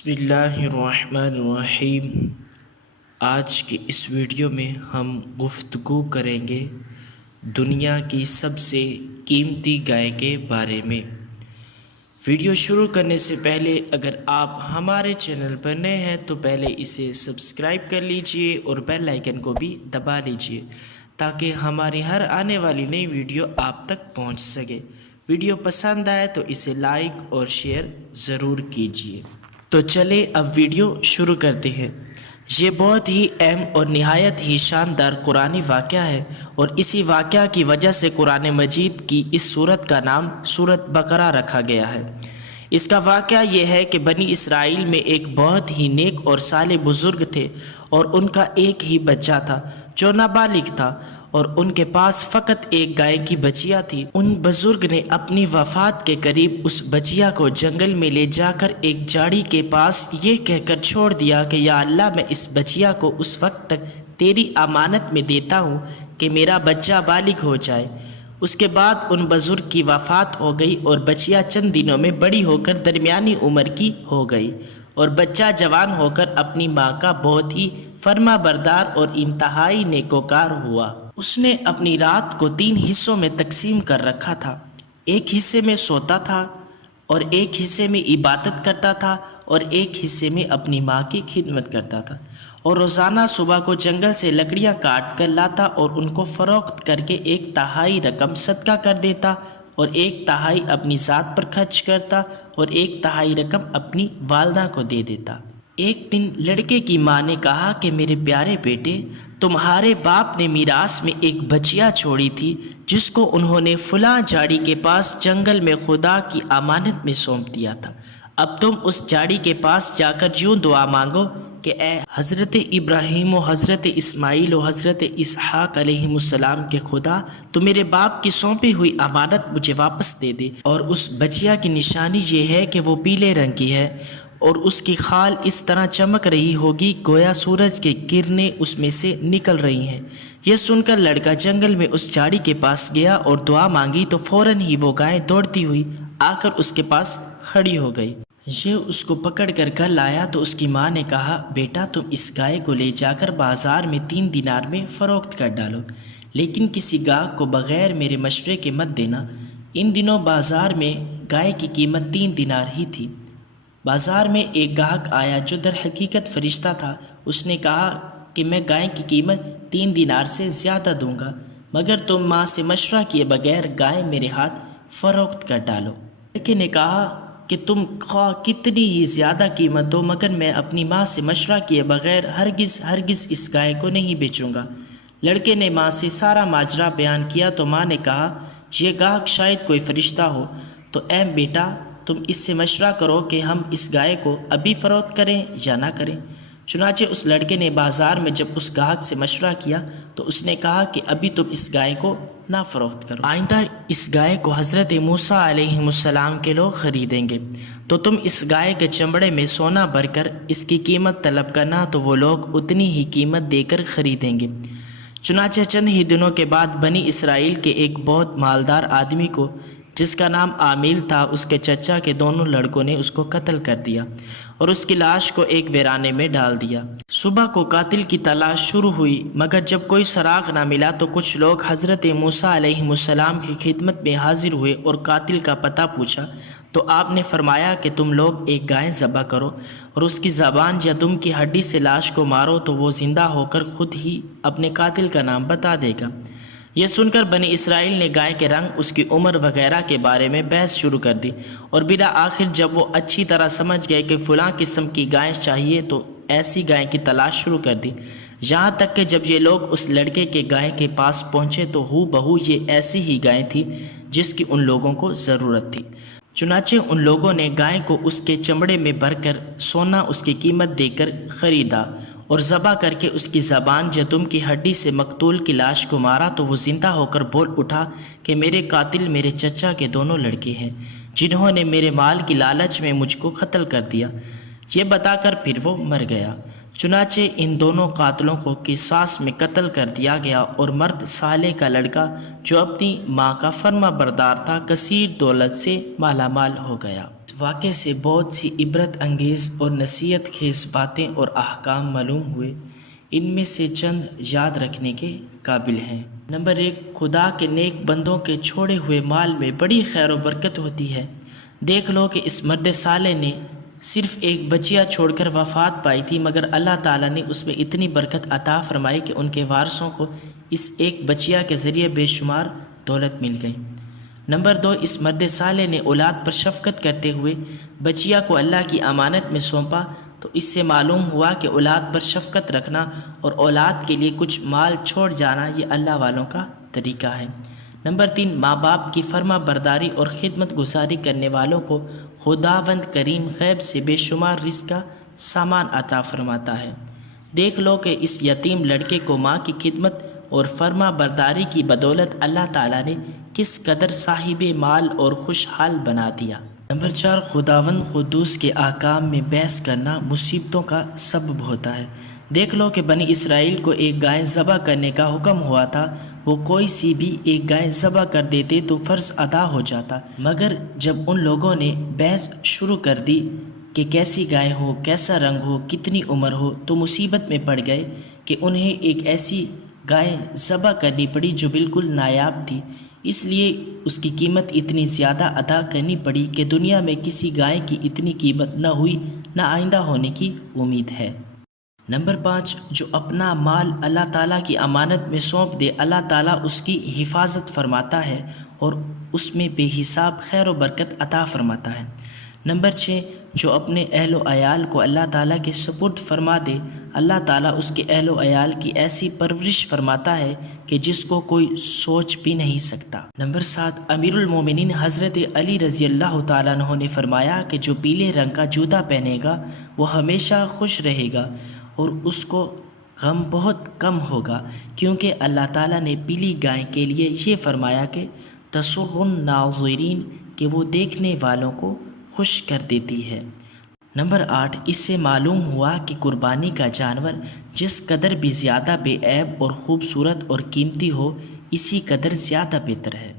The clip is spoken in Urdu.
بسم اللہ الرحمن الرحیم۔ آج کی اس ویڈیو میں ہم گفتگو کریں گے دنیا کی سب سے قیمتی گائے کے بارے میں۔ ویڈیو شروع کرنے سے پہلے اگر آپ ہمارے چینل پر نئے ہیں تو پہلے اسے سبسکرائب کر لیجئے اور بیل آئیکن کو بھی دبا لیجئے تاکہ ہماری ہر آنے والی نئی ویڈیو آپ تک پہنچ سکے۔ ویڈیو پسند آئے تو اسے لائک اور شیئر ضرور کیجئے۔ تو چلے اب ویڈیو شروع کرتے ہیں۔ یہ بہت ہی اہم اور نہایت ہی شاندار قرآنی واقعہ ہے، اور اسی واقعہ کی وجہ سے قرآن مجید کی اس سورت کا نام سورت بقرہ رکھا گیا ہے۔ اس کا واقعہ یہ ہے کہ بنی اسرائیل میں ایک بہت ہی نیک اور صالح بزرگ تھے، اور ان کا ایک ہی بچہ تھا جو نابالغ تھا، اور ان کے پاس فقط ایک گائے کی بچیا تھی۔ ان بزرگ نے اپنی وفات کے قریب اس بچیا کو جنگل میں لے جا کر ایک جھاڑی کے پاس یہ کہہ کر چھوڑ دیا کہ یا اللہ، میں اس بچیا کو اس وقت تک تیری امانت میں دیتا ہوں کہ میرا بچہ بالغ ہو جائے۔ اس کے بعد ان بزرگ کی وفات ہو گئی، اور بچیا چند دنوں میں بڑی ہو کر درمیانی عمر کی ہو گئی، اور بچہ جوان ہو کر اپنی ماں کا بہت ہی فرما بردار اور انتہائی نیکوکار ہوا۔ اس نے اپنی رات کو 3 حصوں میں تقسیم کر رکھا تھا۔ ایک حصے میں سوتا تھا، اور ایک حصے میں عبادت کرتا تھا، اور ایک حصے میں اپنی ماں کی خدمت کرتا تھا، اور روزانہ صبح کو جنگل سے لکڑیاں کاٹ کر لاتا اور ان کو فروخت کر کے 1/3 رقم صدقہ کر دیتا، اور 1/3 اپنی ذات پر خرچ کرتا، اور 1/3 رقم اپنی والدہ کو دے دیتا۔ ایک دن لڑکے کی ماں نے کہا کہ میرے پیارے بیٹے، تمہارے باپ نے میراث میں ایک بچیا چھوڑی تھی جس کو انہوں نے فلاں جھاڑی کے پاس جنگل میں خدا کی امانت میں سونپ دیا تھا۔ اب تم اس جھاڑی کے پاس جا کر یوں دعا مانگو کہ اے حضرت ابراہیم و حضرت اسماعیل و حضرت اسحاق علیہم السلام کے خدا، تو میرے باپ کی سونپی ہوئی امانت مجھے واپس دے دے۔ اور اس بچیا کی نشانی یہ ہے کہ وہ پیلے رنگ کی ہے، اور اس کی کھال اس طرح چمک رہی ہوگی گویا سورج کی کرنیں اس میں سے نکل رہی ہیں۔ یہ سن کر لڑکا جنگل میں اس جھاڑی کے پاس گیا اور دعا مانگی تو فوراً ہی وہ گائے دوڑتی ہوئی آ کر اس کے پاس کھڑی ہو گئی۔ یہ اس کو پکڑ کر گھر لایا تو اس کی ماں نے کہا، بیٹا تم اس گائے کو لے جا کر بازار میں 3 دینار میں فروخت کر ڈالو، لیکن کسی گاہک کو بغیر میرے مشورے کے مت دینا۔ ان دنوں بازار میں گائے کی قیمت 3 دینار ہی تھی۔ بازار میں ایک گاہک آیا جو در حقیقت فرشتہ تھا۔ اس نے کہا کہ میں گائے کی قیمت 3 دینار سے زیادہ دوں گا، مگر تم ماں سے مشورہ کیے بغیر گائے میرے ہاتھ فروخت کر ڈالو۔ لڑکے نے کہا کہ تم خواہ کتنی ہی زیادہ قیمت دو، مگر میں اپنی ماں سے مشورہ کیے بغیر ہرگز اس گائے کو نہیں بیچوں گا۔ لڑکے نے ماں سے سارا ماجرا بیان کیا تو ماں نے کہا، یہ گاہک شاید کوئی فرشتہ ہو، تو اے بیٹا تم اس سے مشورہ کرو کہ ہم اس گائے کو ابھی فروخت کریں یا نہ کریں۔ چنانچہ اس لڑکے نے بازار میں جب اس گاہک سے مشورہ کیا تو اس نے کہا کہ ابھی تم اس گائے کو نہ فروخت کرو، آئندہ اس گائے کو حضرت موسیٰ علیہ السلام کے لوگ خریدیں گے، تو تم اس گائے کے چمڑے میں سونا بھر کر اس کی قیمت طلب کرنا، تو وہ لوگ اتنی ہی قیمت دے کر خریدیں گے۔ چنانچہ چند ہی دنوں کے بعد بنی اسرائیل کے ایک بہت مالدار آدمی کو، جس کا نام عامیل تھا، اس کے چچا کے دونوں لڑکوں نے اس کو قتل کر دیا اور اس کی لاش کو ایک ویرانے میں ڈال دیا۔ صبح کو قاتل کی تلاش شروع ہوئی، مگر جب کوئی سراغ نہ ملا تو کچھ لوگ حضرت موسیٰ علیہ السلام کی خدمت میں حاضر ہوئے اور قاتل کا پتہ پوچھا، تو آپ نے فرمایا کہ تم لوگ ایک گائے ذبح کرو اور اس کی زبان یا دم کی ہڈی سے لاش کو مارو، تو وہ زندہ ہو کر خود ہی اپنے قاتل کا نام بتا دے گا۔ یہ سن کر بنی اسرائیل نے گائے کے رنگ، اس کی عمر وغیرہ کے بارے میں بحث شروع کر دی، اور بالآخر جب وہ اچھی طرح سمجھ گئے کہ فلاں قسم کی گائے چاہیے تو ایسی گائے کی تلاش شروع کر دی، یہاں تک کہ جب یہ لوگ اس لڑکے کے گائے کے پاس پہنچے تو ہو بہو یہ ایسی ہی گائے تھی جس کی ان لوگوں کو ضرورت تھی۔ چنانچہ ان لوگوں نے گائے کو اس کے چمڑے میں بھر کر سونا اس کی قیمت دے کر خریدا، اور ذبح کر کے اس کی زبان یا دم کی ہڈی سے مقتول کی لاش کو مارا، تو وہ زندہ ہو کر بول اٹھا کہ میرے قاتل میرے چچا کے دونوں لڑکے ہیں، جنہوں نے میرے مال کی لالچ میں مجھ کو قتل کر دیا۔ یہ بتا کر پھر وہ مر گیا۔ چنانچہ ان دونوں قاتلوں کو قصاص میں قتل کر دیا گیا، اور مرد صالح کا لڑکا جو اپنی ماں کا فرما بردار تھا کثیر دولت سے مالا مال ہو گیا۔ واقعے سے بہت سی عبرت انگیز اور نصیحت خیز باتیں اور احکام معلوم ہوئے۔ ان میں سے چند یاد رکھنے کے قابل ہیں۔ نمبر 1، خدا کے نیک بندوں کے چھوڑے ہوئے مال میں بڑی خیر و برکت ہوتی ہے۔ دیکھ لو کہ اس مرد صالح نے صرف ایک بچیا چھوڑ کر وفات پائی تھی، مگر اللہ تعالیٰ نے اس میں اتنی برکت عطا فرمائی کہ ان کے وارثوں کو اس ایک بچیا کے ذریعے بے شمار دولت مل گئی۔ نمبر 2، اس مرد صالح نے اولاد پر شفقت کرتے ہوئے بچیا کو اللہ کی امانت میں سونپا، تو اس سے معلوم ہوا کہ اولاد پر شفقت رکھنا اور اولاد کے لیے کچھ مال چھوڑ جانا یہ اللہ والوں کا طریقہ ہے۔ نمبر 3، ماں باپ کی فرما برداری اور خدمت گزاری کرنے والوں کو خداوند کریم غیب سے بے شمار رزق کا سامان عطا فرماتا ہے۔ دیکھ لو کہ اس یتیم لڑکے کو ماں کی خدمت اور فرما برداری کی بدولت اللہ تعالیٰ نے کس قدر صاحب مال اور خوشحال بنا دیا۔ نمبر 4، خداوند قدوس کے احکام میں بحث کرنا مصیبتوں کا سبب ہوتا ہے۔ دیکھ لو کہ بنی اسرائیل کو ایک گائے ذبح کرنے کا حکم ہوا تھا، وہ کوئی سی بھی ایک گائے ذبح کر دیتے تو فرض ادا ہو جاتا، مگر جب ان لوگوں نے بحث شروع کر دی کہ کیسی گائے ہو، کیسا رنگ ہو، کتنی عمر ہو، تو مصیبت میں پڑ گئے کہ انہیں ایک ایسی گائے ذبح کرنی پڑی جو بالکل نایاب تھی، اس لیے اس کی قیمت اتنی زیادہ ادا کرنی پڑی کہ دنیا میں کسی گائے کی اتنی قیمت نہ ہوئی، نہ آئندہ ہونے کی امید ہے۔ نمبر 5، جو اپنا مال اللہ تعالیٰ کی امانت میں سونپ دے، اللہ تعالیٰ اس کی حفاظت فرماتا ہے اور اس میں بے حساب خیر و برکت عطا فرماتا ہے۔ نمبر 6، جو اپنے اہل و عیال کو اللہ تعالیٰ کے سپرد فرما دے، اللہ تعالیٰ اس کے اہل و عیال کی ایسی پرورش فرماتا ہے کہ جس کو کوئی سوچ بھی نہیں سکتا۔ نمبر 7، امیر المومنین حضرت علی رضی اللہ تعالیٰ عنہ نے فرمایا کہ جو پیلے رنگ کا جوتا پہنے گا وہ ہمیشہ خوش رہے گا اور اس کو غم بہت کم ہوگا، کیونکہ اللہ تعالیٰ نے پیلی گائے کے لیے یہ فرمایا کہ تسر الناظرین، کہ وہ دیکھنے والوں کو خوش کر دیتی ہے۔ نمبر 8، اس سے معلوم ہوا کہ قربانی کا جانور جس قدر بھی زیادہ بے عیب اور خوبصورت اور قیمتی ہو، اسی قدر زیادہ بہتر ہے۔